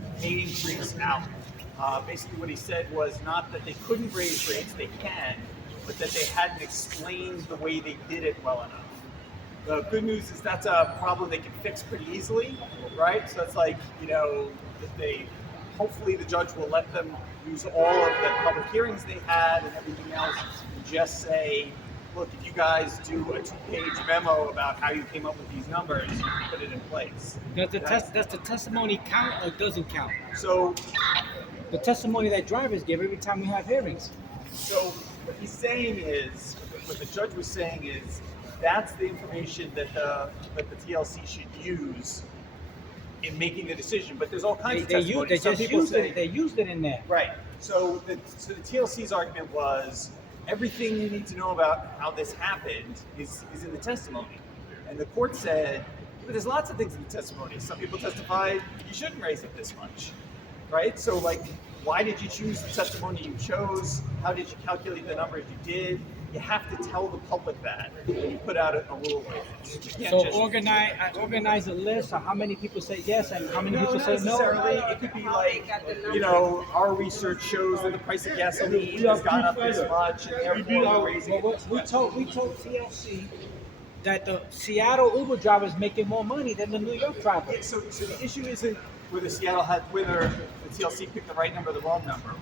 pay increase out. Basically, what he said was not that they couldn't raise rates, they can, but that they hadn't explained the way they did it well enough. The good news is that's a problem they can fix pretty easily, right? So it's like, that they hopefully the judge will let them use all of the public hearings they had and everything else and just say, look, if you guys do a 2-page memo about how you came up with these numbers, you can put it in place. Does the testimony count or doesn't count? So the testimony that drivers give every time we have hearings. So what he's saying is, what the judge was saying is, that's the information that the TLC should use in making the decision. But there's all kinds of testimony. They used it in there. Right. So the TLC's argument was everything you need to know about how this happened is in the testimony. And the court said, but there's lots of things in the testimony. Some people testified you shouldn't raise it this much. Right? So why did you choose the testimony you chose? How did you calculate the numbers you did? You have to tell the public that when you put out a rule like this. So organize a list of how many people say yes and how many people say no. Necessarily. It could be our research shows that the price of gasoline has gone up this much, and therefore we're raising it this much. We told TLC that the Seattle Uber driver is making more money than the New York driver. Yeah, so the issue isn't whether the TLC picked the right number or the wrong number.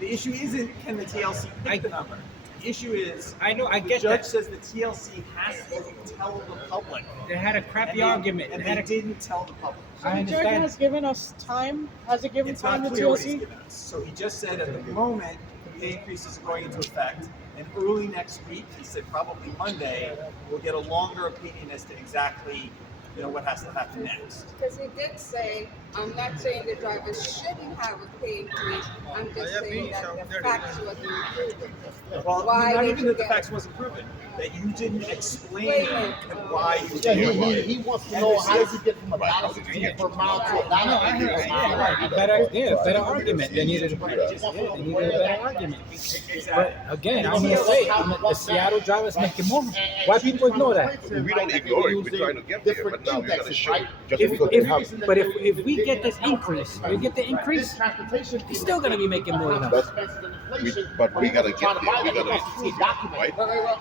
The issue isn't can the TLC pick the number. The issue is the judge says the TLC has to tell the public. They had a crappy argument. And they didn't tell the public. So the judge has given us time? Has it given time to TLC? It's not clear what he's TLC? given us. So he just said at the moment, the increases are going into effect. And early next week, he said probably Monday, we'll get a longer opinion as to exactly what has to happen next. Because he did say, I'm not saying the drivers shouldn't have a pay increase. I'm just saying that the facts wasn't proven. Well, Why not did even you that the get- facts wasn't proven. That you didn't explain Wait. why you Yeah, did it. he wants to know how does he get from $1.16 per mile to $1.50 per mile. Better argument. They needed a better argument. Exactly. But again, I'm gonna say the Seattle drivers making more. Why people ignore that? We don't ignore it. We're trying to get there, but now we got to show. Just because If we get this increase, he's still gonna be making more than us. But we gotta get there. We gotta, right?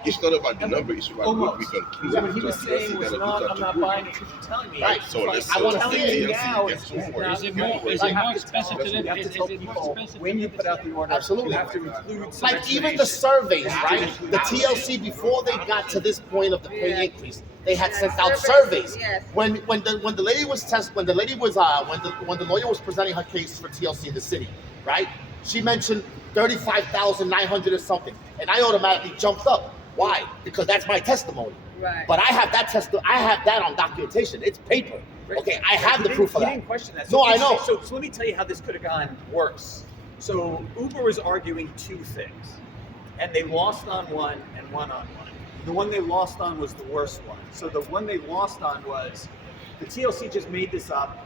It's not about the number. It's about what we can prove. So what he was saying was not, I'm not buying it because you're telling me. Right. So let's I wanna see see it now. get so far. Is it more expensive to You have to tell people when you put out the order. Absolutely. You have to include some Like even the explanation. surveys, right? The TLC before they got to this point of the pay increase, they had sent out surveys. Yes. When the lady was when the lawyer was presenting her case for TLC in the city, right? She mentioned 35,900 or something, and I automatically jumped up. Why? Because that's my testimony. Right. But I have that on documentation. It's paper. Okay, I have the proof of He that. didn't question that. No, I know. So let me tell you how this could have gone worse. So Uber was arguing two things, and they lost on one and won on one. The one they lost on was the worst one. So the one they lost on was the TLC just made this up.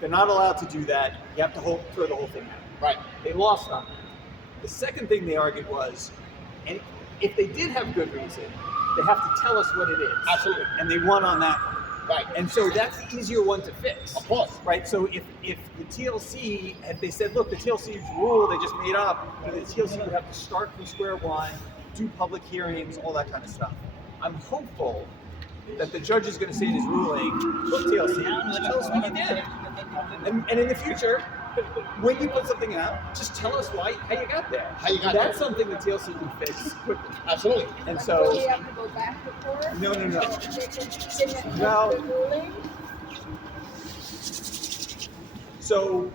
They're not allowed to do that. You have to throw the whole thing out. Right. They lost on that. The second thing they argued was, and if they did have good reason, they have to tell us what it is. Absolutely. And they won on that one. Right. And so that's the easier one to fix. Of course. Right? So if the TLC, if they said, look, the TLC's rule they just made up, the TLC would have to start from square one, do public hearings, all that kind of stuff. I'm hopeful that the judge is going to say in his ruling, look, TLC, tell us what you did. And in the future, when you put something out, just tell us how you got there. How you got That's there. something the TLC can fix quickly. Absolutely. And Do so, we have to go back to court? No. So they can No. the ruling? so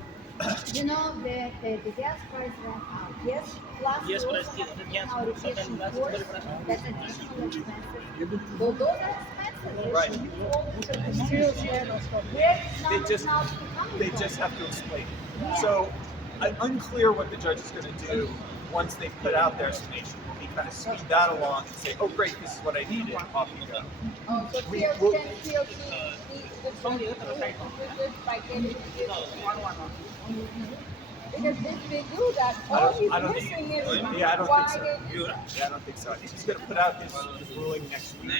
You know, the gas price went up. Yes, plus Yes, we but also it's- have to the pay gas our price education sometimes lasts course. 30%. That's additional expenses. Well, those are expensive. Right. They They just have to explain it. So unclear what the judge is going to do once they put out their estimation. Will he kind of speed that along and say, oh great, this is what I needed, off you go. Oh, so We- TLC we'll- needs to prove it by getting it. Because if they do that, all he's I don't missing think- is yeah, I don't why think so. did Yeah, I don't think so. I think he's going to put out his ruling next week,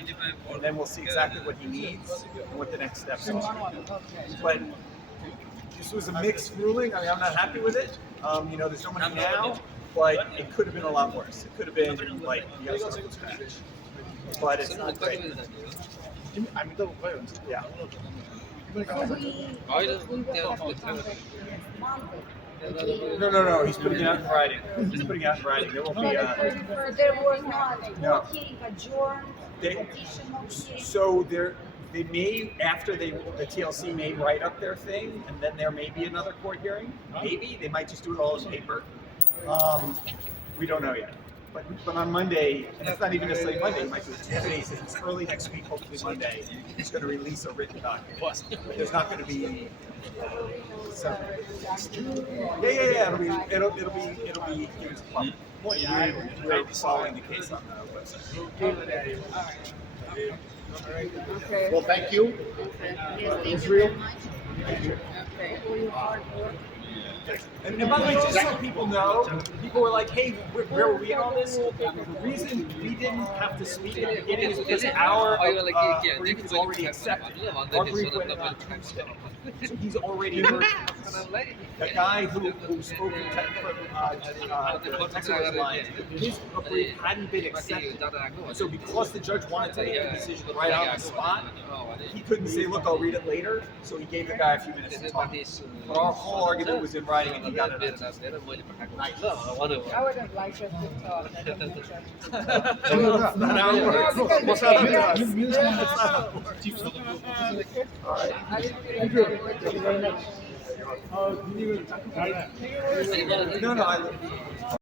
and then we'll see exactly what he needs and what the next steps are. But this was a mixed ruling. I mean, I'm not happy with it. You know, there's no money now, but it could have been a lot worse. It could have been like the other was trash. But it's not great. Yeah. So we will have to contact Monday. No. He's putting it out in writing. He's putting it out in writing. There won't be. So there was not No. no hearing adjourned, They- additional hearing. So they may, after the TLC may write up their thing, and then there may be another court hearing. Maybe they might just do it all as paper. We don't know yet. But on Monday, and it's not even necessarily Monday, it might be 2 days. It's early next week, hopefully Monday. He's going to release a written document. There's not going to be. Yeah. It'll be given to the public. We're following the case on the website. Okay. Well, thank you. Israel. Okay. For your hard work. And by the way, just so people know, people were like, hey, where were we in all this? The reason we didn't have to speak at the beginning is because our brief is already accepted. Our brief went out Tuesday. So he's already heard the guy who spoke in the Texas line, his brief hadn't been accepted. So because the judge wanted to make a decision right on the spot, he couldn't say, look, I'll read it later. So he gave the guy a few minutes to talk. But our whole argument was in writing, and he got it. I would have liked us to talk. I don't think so. That's not how it works. No, because What's happening to us? I didn't feel like No, I